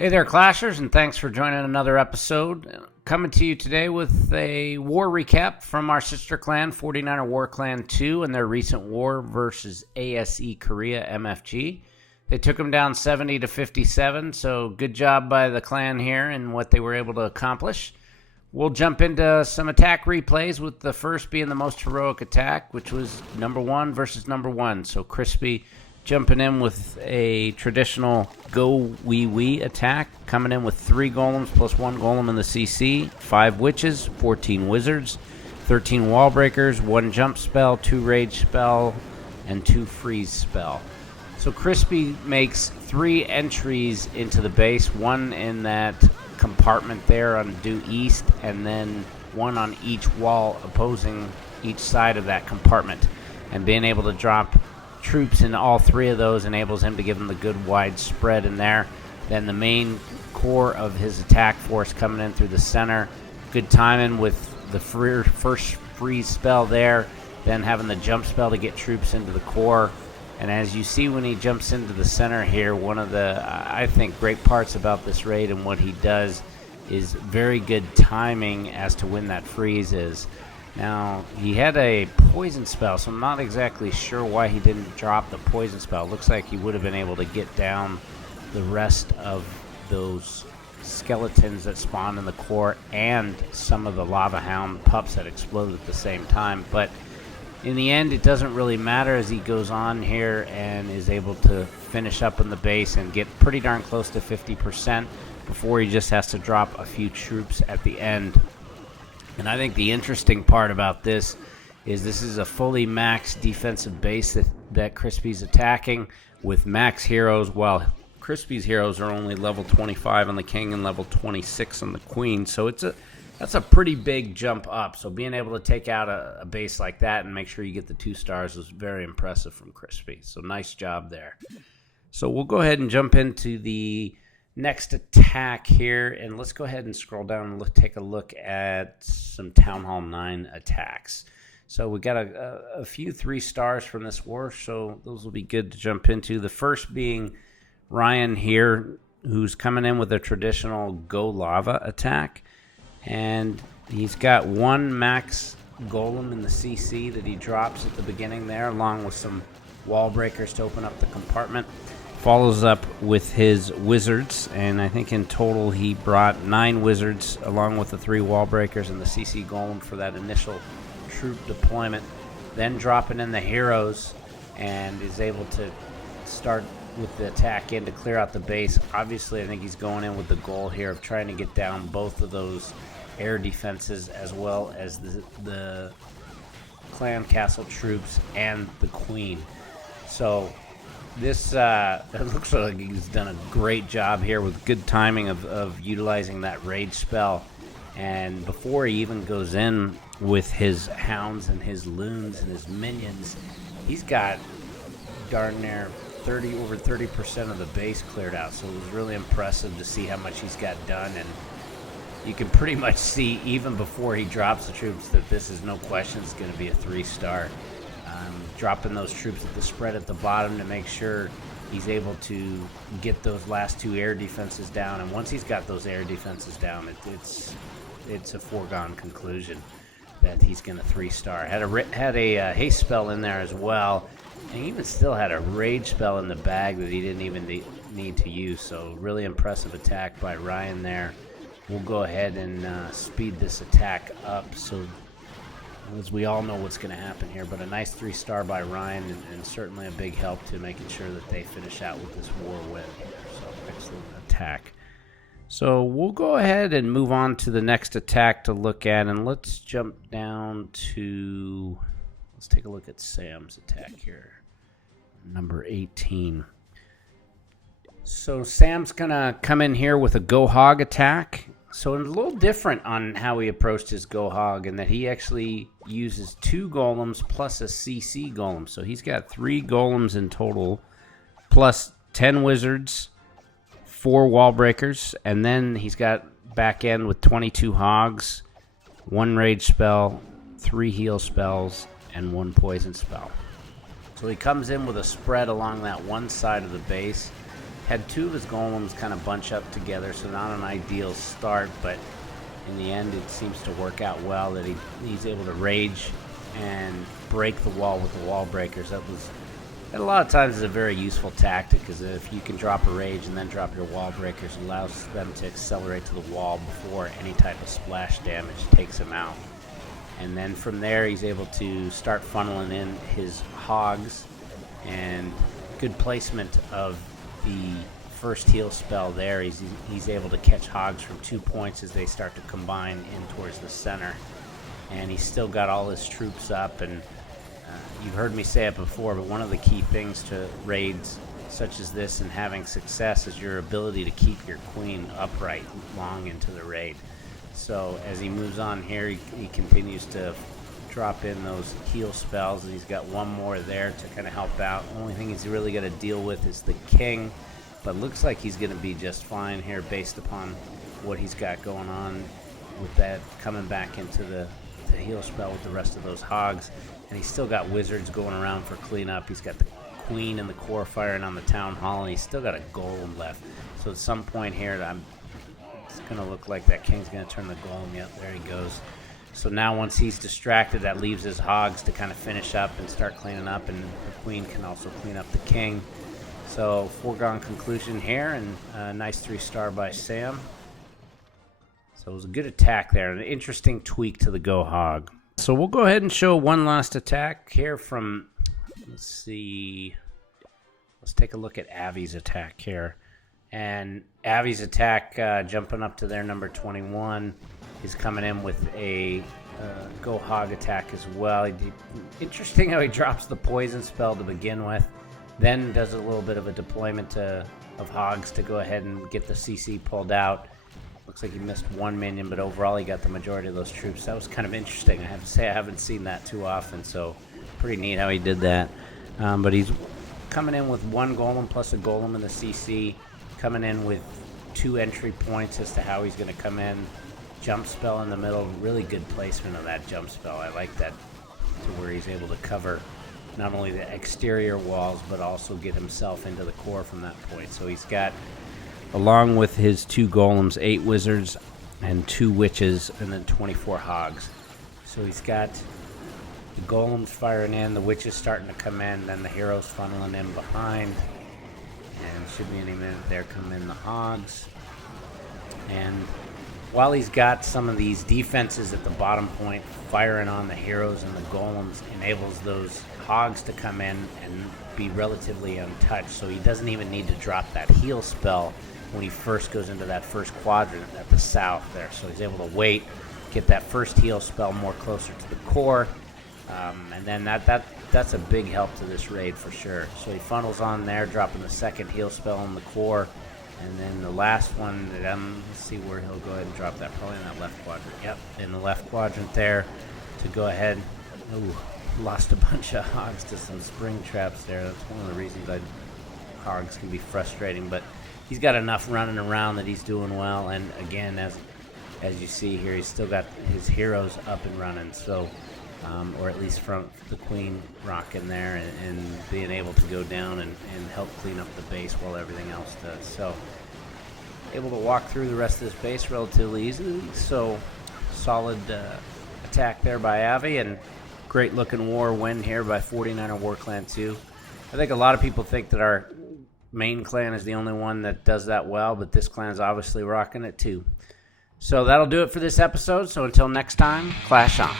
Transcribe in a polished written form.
Hey there, Clashers, and thanks for joining another episode. Coming to you today with a war recap from our sister clan, 49er War Clan 2, and their recent war versus ASE Korea MFG. They took them down 70 to 57, so good job by the clan here and what they were able to accomplish. We'll jump into some attack replays, with the first being the most heroic attack, which was number 1 versus number 1. So Crispy jumping in with a traditional go wee wee attack, coming in with 3 golems plus 1 golem in the CC, 5 witches, 14 wizards, 13 wall breakers, 1 jump spell, 2 rage spell, and 2 freeze spell. So Crispy makes 3 entries into the base, 1 in that compartment there on due east, and then 1 on each wall opposing each side of that compartment. And being able to drop troops in all 3 of those enables him to give them the good wide spread in there. Then the main core of his attack force coming in through the center. Good timing with the first freeze spell there, then having the jump spell to get troops into the core. And as you see when he jumps into the center here, one of the, I think, great parts about this raid and what he does is very good timing as to when that freeze is. Now, he had a poison spell, so I'm not exactly sure why he didn't drop the poison spell. It looks like he would have been able to get down the rest of those skeletons that spawned in the core and some of the lava hound pups that exploded at the same time. But in the end, it doesn't really matter as he goes on here and is able to finish up in the base and get pretty darn close to 50% before he just has to drop a few troops at the end. And I think the interesting part about this is a fully maxed defensive base that Crispy's attacking with max heroes, while Crispy's heroes are only level 25 on the king and level 26 on the queen. So that's a pretty big jump up. So being able to take out a base like that and make sure you get the 2 stars was very impressive from Crispy. So nice job there. So we'll go ahead and jump into the next attack here, and let's go ahead and scroll down and take a look at some Town Hall 9 attacks. So we got a few 3 stars from this war, so those will be good to jump into. The first being Ryan here, who's coming in with a traditional Go Lava attack, and he's got 1 max golem in the CC that he drops at the beginning there, along with some wall breakers to open up the compartment. Follows up with his wizards, and I think in total he brought 9 wizards along with the 3 wall breakers and the CC golem for that initial troop deployment. Then dropping in the heroes and is able to start with the attack in to clear out the base. Obviously, I think he's going in with the goal here of trying to get down both of those air defenses as well as the clan castle troops and the queen. So this it looks like he's done a great job here with good timing of utilizing that rage spell. And before he even goes in with his hounds and his loons and his minions, he's got darn near over 30% of the base cleared out. So it was really impressive to see how much he's got done. And you can pretty much see even before he drops the troops that this is no question it's going to be a 3-star. Dropping those troops at the spread at the bottom to make sure he's able to get those last 2 air defenses down. And once he's got those air defenses down, it's a foregone conclusion that he's going to 3-star. Had a haste spell in there as well, and he even still had a rage spell in the bag that he didn't even need to use. So really impressive attack by Ryan there. We'll go ahead and speed this attack up so as we all know what's going to happen here. But a nice 3-star by Ryan, and certainly a big help to making sure that they finish out with this war win. So excellent attack. So we'll go ahead and move on to the next attack to look at, and let's jump down to, let's take a look at Sam's attack here, number 18. So Sam's going to come in here with a Go Hog attack. So it's a little different on how he approached his Go Hog, in that he actually uses 2 golems plus a CC golem. So he's got 3 golems in total, plus 10 wizards, 4 wall breakers, and then he's got back end with 22 hogs, 1 rage spell, 3 heal spells, and 1 poison spell. So he comes in with a spread along that one side of the base, had two of his golems kind of bunch up together, so not an ideal start, but in the end it seems to work out well that he's able to rage and break the wall with the wall breakers. That a lot of times is a very useful tactic, because if you can drop a rage and then drop your wall breakers, it allows them to accelerate to the wall before any type of splash damage takes him out. And then from there he's able to start funneling in his hogs, and good placement of the first heal spell there. He's able to catch hogs from 2 points as they start to combine in towards the center. And he's still got all his troops up, and you've heard me say it before, but one of the key things to raids such as this and having success is your ability to keep your queen upright long into the raid. So as he moves on here, he continues to drop in those heal spells, and he's got one more there to kind of help out. The only thing he's really got to deal with is the king, but looks like he's going to be just fine here based upon what he's got going on with that coming back into the heal spell with the rest of those hogs. And he's still got wizards going around for cleanup. He's got the queen and the core firing on the town hall, and he's still got a golem left. So at some point here, it's going to look like that king's going to turn the golem. Yep, there he goes. So now once he's distracted, that leaves his hogs to kind of finish up and start cleaning up, and the queen can also clean up the king. So foregone conclusion here, and a nice 3-star by Sam. So it was a good attack there, an interesting tweak to the Go Hog. So we'll go ahead and show one last attack here from, let's see, let's take a look at Abbey's attack here. And Abbey's attack, jumping up to their number 21, is coming in with a Go Hog attack as well. Interesting how he drops the poison spell to begin with, then does a little bit of a deployment of hogs to go ahead and get the CC pulled out. Looks like he missed one minion, but overall he got the majority of those troops. That was kind of interesting. I have to say I haven't seen that too often, so pretty neat how he did that. But he's coming in with one golem plus a golem in the CC, coming in with 2 entry points as to how he's going to come in. Jump spell in the middle, really good placement of that jump spell. I like that, to where he's able to cover not only the exterior walls, but also get himself into the core from that point. So he's got, along with his 2 golems, 8 wizards and 2 witches, and then 24 hogs. So he's got the golems firing in, the witches starting to come in, then the heroes funneling in behind. And should be any minute there come in the hogs. And while he's got some of these defenses at the bottom point, firing on the heroes and the golems enables those hogs to come in and be relatively untouched. So he doesn't even need to drop that heal spell when he first goes into that first quadrant at the south there. So he's able to wait, get that first heal spell more closer to the core, and then that's a big help to this raid for sure. So he funnels on there, dropping the second heal spell in the core, and then the last one, let's see where he'll go ahead and drop that, probably in that left quadrant. Yep, in the left quadrant there to go ahead. Ooh, lost a bunch of hogs to some spring traps there. That's one of the reasons hogs can be frustrating, but he's got enough running around that he's doing well. And again, as you see here, he's still got his heroes up and running. So, or at least from the queen rocking there and being able to go down and help clean up the base while everything else does. So, able to walk through the rest of this base relatively easily. So, solid attack there by Abbey, and great looking war win here by 49er War Clan 2. I think a lot of people think that our main clan is the only one that does that well, but this clan is obviously rocking it too. So that'll do it for this episode. So until next time, clash on.